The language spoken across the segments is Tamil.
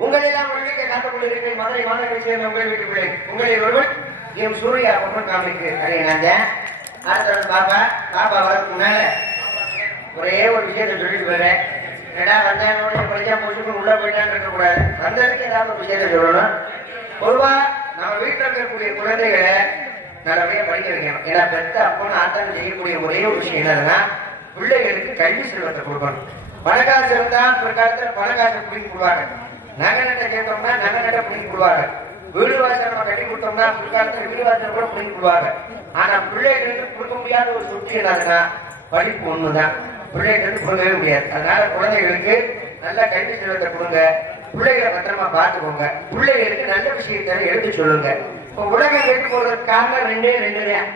உங்களெல்லாம் ஒழுங்க காத்துக் கொண்டிருக்கிற மதுரை மாநகரை சேர்ந்த உங்கள் வீட்டு பிள்ளை. உங்களில் ஒருவன் என் சூர்யா பொம்மன் காமிக்கு. அறியினாங்க அடுத்தது பாப்பா பாப்பா வரதுக்கு மேல ஒரே ஒரு விஷயத்தை சொல்லிட்டு போறேன் ஏடா வந்தானோட படிச்சா முடிச்சுட்டு உள்ள போயிட்டான்னு இருக்கக்கூடாது. வந்ததுக்கு ஏதாவது ஒரு விஷயத்தை சொல்லணும். பொதுவா நம்ம வீட்டில் இருக்கக்கூடிய குழந்தைகளை நல்லபடியா படிக்க வைக்கணும். ஏன்னா பெத்த அப்பன்னு ஆத்தான்னு செய்யக்கூடிய ஒரே ஒரு விஷயம் என்னதுன்னா பிள்ளைகளுக்கு கல்வி செல்வத்தை கொடுக்கணும். பணக்காசு இருந்தா பிற்காலத்துல பணக்காசு குடிக்க கொடுவாங்க நகை நட்டை கேட்டோம்னா நகை நட்டை பிடிங்கி கொடுவாங்க. வீடு வாசல் நம்ம கட்டி கொடுத்தோம்னா பிற்காலத்தில் வீடு வாசல் கூட பிடிங்கி கொடுவாங்க. ஆனா பிள்ளைகளுக்கு கொடுக்க முடியாத ஒரு சுட்டி என்னதுன்னா படிப்பு ஒண்ணுதான். பிள்ளைகளுக்கு கொடுக்கவே முடியாது. அதனால குழந்தைகளுக்கு நல்ல கல்வி செல்வத்தை கொடுங்க. பிள்ளைகளை பத்திரமா பார்த்துக்கோங்க. பிள்ளைகளுக்கு நல்ல விஷயத்தை எடுத்து சொல்லுங்க. இப்போ உலகம் கேட்டு போறதுக்கு காரணம் ரெண்டே ரெண்டு தான்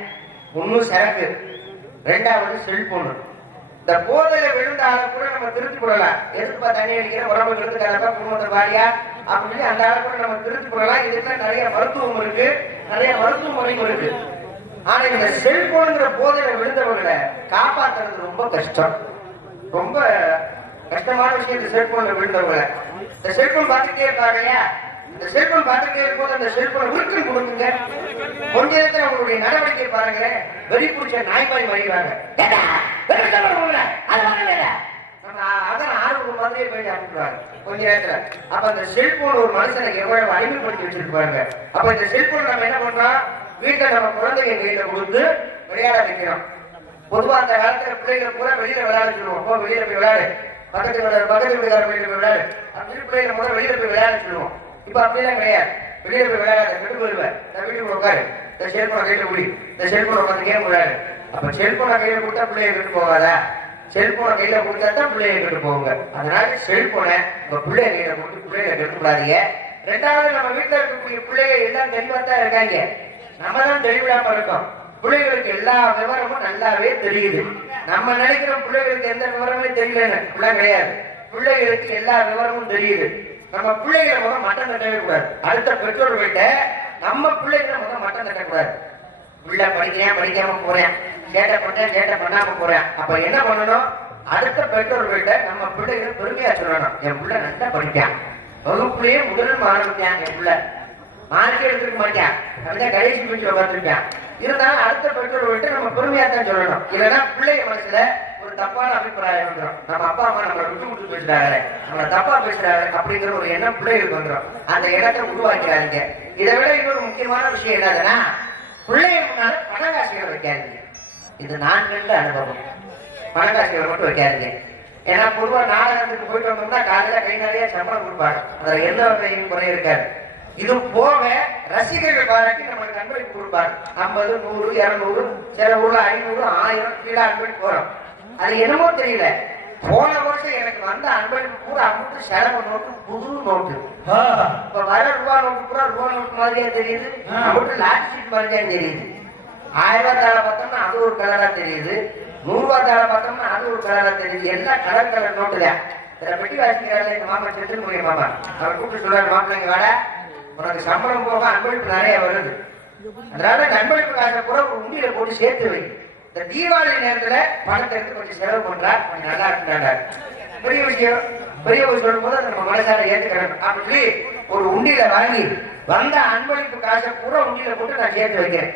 ஒன்னும் சரக்கு ரெண்டாவது செல்போன். இந்த போதையில விழுந்த கூட நம்ம திருத்தி கொள்ளலாம் எதுக்குப்பா தண்ணி அடிக்கிற உடம்பு விழுந்து கிடப்பா குடும்பத்தை பாடியா அப்படின்னு சொல்லி அந்த ஆளை கூட நம்ம திருத்தி கொள்ளலாம் இதுல நிறைய மருத்துவம் இருக்கு. நிறைய மருத்துவ முறையும் இருக்கு. ஆனா இந்த செல்போன்ங்கிற போதையில விழுந்தவர்களை காப்பாத்துறது ரொம்ப கஷ்டம். ரொம்ப கஷ்டமான விஷயம் இந்த செல்போன்ல விழுந்தவங்களை இந்த செல்போன் பார்த்துட்டே இருப்பாங்க இந்த செல்போன் பார்த்துட்டே இருக்கும்போது அந்த செல்போன் உருக்கம் கொடுக்குங்க. கொஞ்ச நேரத்துல உங்களுடைய நடவடிக்கை பாருங்களேன். வெறி பிடிச்ச நாய்மாரி மறிக்கிறாங்க ஏண்டா, வெறி தவிர உங்களை, அது வாங்கலைல. நம்ம அதான் ஆர்வம் மாதிரியே போய் அனுப்புறாங்க கொஞ்ச நேரத்துல அப்ப அந்த செல்போன் ஒரு மனுஷனை எவ்வளவு அடிமைப்படுத்தி வச்சிருப்பாங்க அப்ப இந்த செல்போன் நம்ம என்ன பண்றோம்? வீட்டுல நம்ம குழந்தைங்க கையில கொடுத்து விளையாட வைக்கிறோம். பொதுவா அந்த காலத்துல பிள்ளைகளை பூரா வெளியில விளையாட சொல்லுவோம். போ வெளியில போய் விளையாடு. பக்கத்து விளையாடு பக்கத்து வீட்டுக்கார வெளியில போய் விளையாடு. அப்படின்னு பிள்ளைகளை முதல்ல வெளியில போய் விளையாட சொல்லுவோம். இப்ப அப்படியெல்லாம் கிடையாது. வெளியே போய் விளையாட கெட்டு போயிருவேன் இந்த வீட்டுக்கு உட்காரு. இந்த செல்போனை கையில குடி. இந்த செல்போனை உட்காந்து கேம் விளையாடு அப்ப செல்போனை கையில கொடுத்தா பிள்ளைய கெட்டு போகாதா? செல்போனை கையில கொடுத்தா தான் பிள்ளைய கெட்டு போவாங்க அதனால செல்போனை உங்க பிள்ளைய கையில கொடுத்து பிள்ளைய கெட்டு கூடாதீங்க ரெண்டாவது நம்ம வீட்டுல இருக்கக்கூடிய பிள்ளைங்க எல்லாம் தெளிவா தான் இருக்காங்க. நம்ம தான் தெளிவிடாம இருக்கோம். பிள்ளைகளுக்கு எல்லா விவரமும் நல்லாவே தெரியுது. நம்ம நினைக்கிற பிள்ளைகளுக்கு எந்த விவரமே தெரியலன்னு அப்படிலாம் கிடையாது. பிள்ளைகளுக்கு எல்லா விவரமும் தெரியுது. நம்ம பிள்ளைகளை முதல் மட்டம் தட்டவே கூடாது. அடுத்த பெற்றோர்கள்ட்ட நம்ம பிள்ளைகளை முதல் மட்டம் தட்டக்கூடாது பிள்ளை படிக்கிறேன் படிக்காம போறேன். சேட்டை பண்ணேன் சேட்டை பண்ணாம போறேன். அப்ப என்ன பண்ணணும்? அடுத்த பெற்றோர்கள்ட்ட நம்ம பிள்ளைகளை பெருமையா சொல்லணும். என் பிள்ளை நல்லா படிக்கான் வகுப்புலயே முதல் ஆரம்பித்தான் என் பிள்ளை. மார்க்கே எடுத்துக்க மாட்டேன். அப்படியே கடைசி பிடிச்சு உட்காந்துருக்கேன் இருந்தாலும் அடுத்த பெற்றோர்கள்ட்ட நம்ம பெருமையா தான் சொல்லணும். இல்லைன்னா பிள்ளைங்க மனசுல தப்பான அபிப்பிராயம் வந்துடும் நம்ம அப்பா அம்மா நம்மளை விட்டு விட்டு பேசுறாங்க நம்மளை தப்பா பேசுறாங்க அப்படிங்கிற ஒரு எண்ணம் பிள்ளைகளுக்கு வந்துடும் அந்த எண்ணத்தை உருவாக்கிறாங்க இதை விட இன்னொரு முக்கியமான விஷயம் என்னதுன்னா பிள்ளைங்க முன்னால பணங்காசிகள் வைக்காதீங்க. இது நான் கண்ட அனுபவம். பணக்காசிகள் மட்டும் வைக்காதீங்க. ஏன்னா பொதுவா நாடகத்துக்கு போயிட்டு வந்தோம்னா காலையில கை நிறைய சம்பளம் கொடுப்பாங்க. அதுல எந்த வகையும் குறை இருக்காது. இது போக ரசிகர்கள் பாராட்டி நம்மளுக்கு அன்பளிப்பு கொடுப்பாங்க. ஐம்பது நூறு இருநூறு சில ஊர்ல ஐநூறு ஆயிரம் கீழே அன்பளிப்பு போறோம். அது என்னமோ தெரியல. போன வருஷம் எனக்கு வந்த அன்பளிப்பு பூரா அமுட்டு செலவு நோட்டு புது நோட்டு. இப்ப வர ரூபா நோட்டு பூரா ரூபா நோட்டு மாதிரியே தெரியுது. அமுட்டு லாட் ஷீட் மாதிரியே தெரியுது. ஆயிரம் ரூபாய் தாளை பார்த்தோம்னா அது ஒரு கலரா தெரியுது. நூறு ரூபாய் தாளை பார்த்தோம்னா அது ஒரு கலரா தெரியுது. எல்லாம் கலர் கலர் நோட்டு தான் இதுல பெட்டி வாசிக்கிறாள் எங்க மாமா செத்து போய் மாமா. அவர் கூப்பிட்டு சொல்றாரு மாப்பிள்ளைங்க வாடா. உனக்கு சம்பளம் போக அன்பளிப்பு நிறைய வருது. அதனால அன்பளிப்பு காசை கூட ஒரு உண்டியில போட்டு சேர்த்து வை. இந்த தீபாவளி நேரத்துல பணத்தை எடுத்து கொஞ்சம் செலவு பண்றா கொஞ்சம் நல்லா இருக்குண்டாங்க பெரிய விஷயம். பெரியவர் சொல்லும் போது நம்ம மனசார ஏற்றுக்கணும் அப்படி சொல்லி ஒரு உண்டியில வாங்கி வந்த அன்பளிப்பு காசை பூரா உண்டியில போட்டு நான் சேர்த்து வைக்கிறேன்.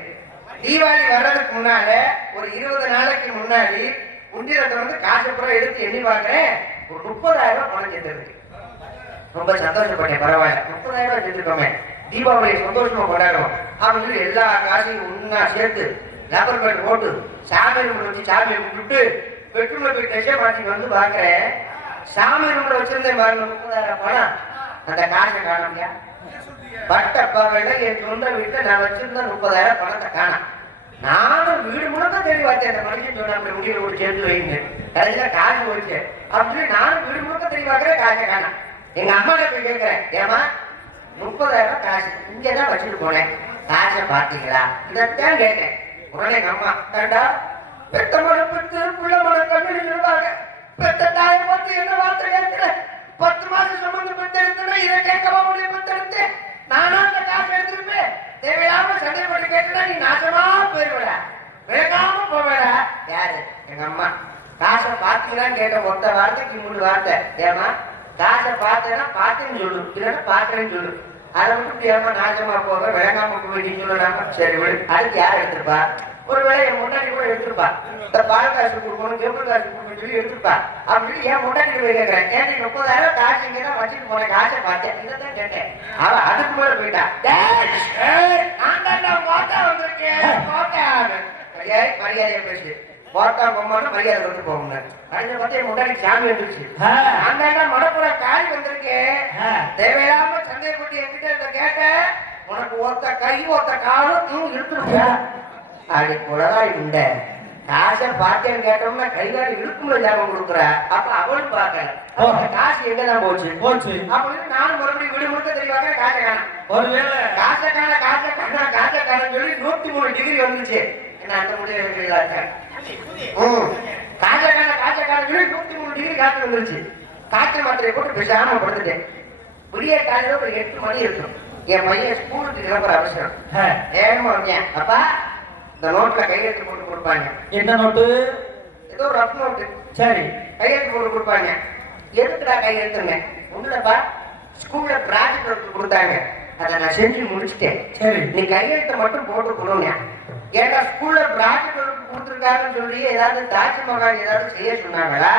தீபாவளி வர்றதுக்கு முன்னால ஒரு இருபது நாளைக்கு முன்னாடி உண்டியலத்தை வந்து காசை பூரா எடுத்து எண்ணி பார்க்கிறேன். ஒரு முப்பதாயிரம் ரூபாய் பணம் சேர்த்துருக்கு. ரொம்ப சந்தோஷப்பட்டேன் பரவாயில்ல. முப்பதாயிரம் ரூபாய் சேர்த்துருக்கோமே. தீபாவளி சந்தோஷமா கொண்டாடுவோம். அப்படின்னு சொல்லி எல்லா காசையும் ஒன்னா சேர்த்து லேபர் பேண்ட் போட்டு சாமி ரூம்ல வச்சு சாமியை கும்பிட்டு பெட்ரூம்ல போய் டெஸ்டே மாட்டி வந்து பாக்குறேன் சாமி ரூம்ல வச்சிருந்தேன் பாருங்க முப்பதாயிரம் பணம். அந்த காசை காணோம்யா. பட்ட பகல என் சொந்த வீட்டுல நான் வச்சிருந்த முப்பதாயிரம் பணத்தை காணும். நானும் வீடு முழுக்க தேடி பார்த்தேன். அந்த மனுஷன் சொன்ன அப்படி முடியல ஒரு சேர்த்து வைங்க. கடைசியில காசு போயிடுச்சு. அப்படி நானும் வீடு முழுக்க தேடி பார்க்கறேன் காசை காணும். எங்க அம்மா போய் கேட்கிறேன் ஏமா முப்பதாயிரம் காசு இங்கதான் வச்சுட்டு போனேன். காசை பாத்தீங்களா இதைத்தான் கேட்டேன் உடனே எங்க அம்மா ஏண்டா பெத்த மன பெற்று புள்ள மன கண்ணு இருந்தாங்க பெத்த தாயை பார்த்து என்ன வார்த்தை கேட்கிற? பத்து மாசம் சுமந்து பெற்றெடுத்தா இதை கேட்கவா முடியும் பெற்றெடுத்து நானும் அந்த காசு எடுத்திருப்பேன் தேவையில்லாம சண்டை பண்ணி கேட்டா நீ நாசமா போயிருவட. வேகாம போவேடா. யாரு? எங்க அம்மா காசை பாத்தீங்களான்னு கேட்ட மொத்த வார்த்தைக்கு மூணு வார்த்தை. ஏமா காசை பார்த்தேன்னா பார்த்தேன்னு சொல்லு. இல்லைன்னா பார்க்கறேன்னு சொல்லு. அதை விட்டு ஏமா நாசமா போக விளங்காம போய் நீ சொல்லலாமா சரி விடு. அதுக்கு யார் எடுத்திருப்பா? ஒருவேளை என் முன்னாடி கூட எடுத்திருப்பா. இந்த பால் காசு கொடுக்கணும் கேபிள் காசு கொடுக்கணும்னு சொல்லி எடுத்திருப்பா. அப்படின்னு என் முன்னாடி போய் கேட்கிறேன் ஏன் நீ முப்பதாயிரம் காசு இங்கே தான் வச்சுட்டு போன காசை பார்த்தேன். இதை தான் கேட்டேன். அவ அதுக்கு மேல போயிட்டான் டேய், நான் தான்டா கோட்டா வந்திருக்கேன். போட்டா மரியாதையை பேசு. மரியாதை கொண்டு போங்க அடுத்த பார்த்தா முன்னாடி சாமி வந்துருச்சு. மடப்புற காய் வந்திருக்கேன் ஆ. தேவையில்லாம சந்தேகப்பட்டு என்கிட்ட கேட்ட உனக்கு ஒருத்த கை ஒருத்த காலும் நீ இழுத்துருப்பியா? அப்படி இந்த காசை பார்த்தேன்னு கேட்டோம்னா கை கால் இழுக்கும்ல ஜாபம் கொடுக்குற. அப்ப அவளும் பார்க்கல. காசு எங்கதான் போச்சு? போச்சு. அப்படின்னு நானும் மறுபடியும் விடு முழுக்க காசை காணும். ஒருவேளை காசை காண காசை காண காசை காணன்னு சொல்லி நூத்தி மூணு டிகிரி வந்துச்சு. என்ன அந்த முடிவு ம். காசை காண காசை காண சொல்லி நூத்தி மூணு டிகிரி காற்று வந்துருச்சு காற்று மாத்திரை போட்டு பேசாம படுத்துட்டேன். விடிய காலையில ஒரு எட்டு மணி இருக்கும். என் பையன் ஸ்கூலுக்கு கிளம்புற அவசரம் ஆ, வேகமா வந்தேன் அப்பா இந்த நோட்ல கையெழுத்து போட்டு கொடுப்பாங்க. என்ன நோட்டு? ஏதோ ஒரு ரஃப் நோட்டு சரி. கையெழுத்து போட்டு கொடுப்பாங்க. எதுக்குடா கையெழுத்துங்க ஒண்ணுலப்பா ஸ்கூல்ல ப்ராஜெக்ட் ஒர்க் கொடுத்தாங்க. அதை நான் செஞ்சு முடிச்சிட்டேன். சரி. நீ கையெழுத்தை மட்டும் போட்டு கொடுங்க ஏன்னா ஸ்கூல்ல ஒர்க் கொடுத்துருக்காங்கன்னு சொல்லி ஏதாவது தாஜ்மஹால் ஏதாவது செய்ய சொன்னாங்களா?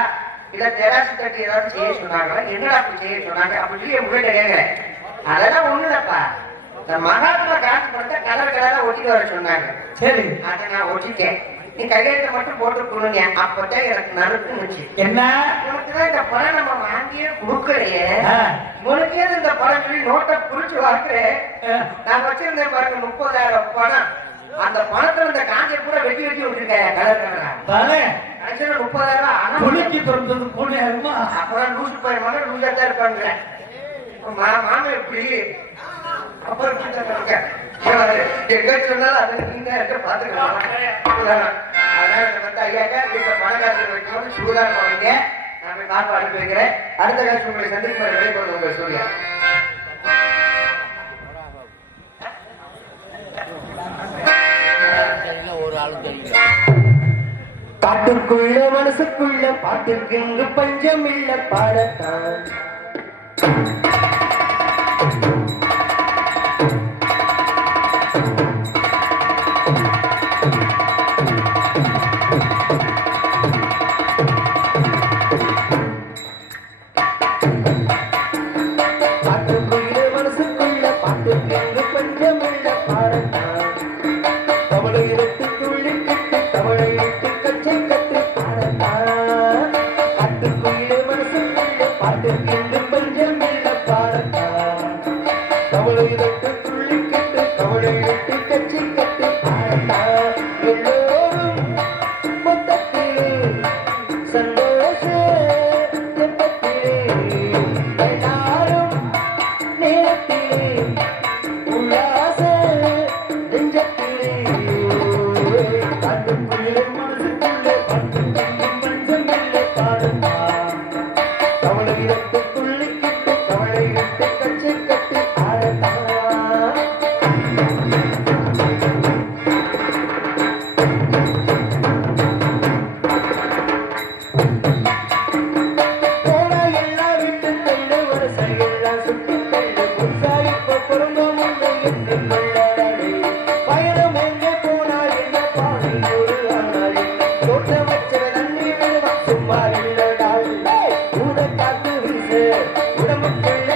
இல்ல தெராசு தட்டி ஏதாவது செய்ய சொன்னாங்களா? என்னடா அப்படி செய்ய சொன்னாங்க? அப்படி சொல்லி என் உங்கள்கிட்ட கேட்கிறேன். அதெல்லாம் ஒண்ணுலப்பா. இந்த மகாத்மா காசு படத்தை கலர் கலரா ஒட்டி வர சொன்னாங்க. சரி. அதை நான் ஒட்டிட்டேன். நீ கையெழுத்தை மட்டும் போட்டு கொடுங்க அப்பதான் எனக்கு நறுக்குனுச்சு என்ன? உனக்குதான் இந்த பணம் நம்ம வாங்கியே கொடுக்கலையே. உனக்கே இந்த பணம் சொல்லி நோட்டை புரிச்சு வாங்குறேன் ஆ, நான் வச்சிருந்தேன் பாருங்க முப்பதாயிரம் பணம். அந்த பணத்துல இந்த காஞ்சை கூட வெட்டி வெட்டி விட்டுருக்கேன் கலர் முப்பதாயிரம் ரூபாய் ஆனா குலுக்கி பிறந்தது பூனையாகுமா அப்புறம் லூசு போய் மகன் லூசா தான் இருப்பாங்க மாமா அப்புறம் இப்படி. இவரு எங்க சொன்னாலும் அது நீ தான் இருக்க பாத்துக்கலாம் அதனால ஐயாக்கா வீட்டுல வைக்கணும் சூதாரம் வைங்க. நான் போய் காப்பு அனுப்பி வைக்கிறேன். அடுத்த காசு உங்களை விடைபெறுவது உங்கள் காட்டுக்குள்ள மனசுக்குள்ள பாட்டுக்கு இங்கு பஞ்சம் இல்ல பாடத்தான். உடம்புக்குள்ள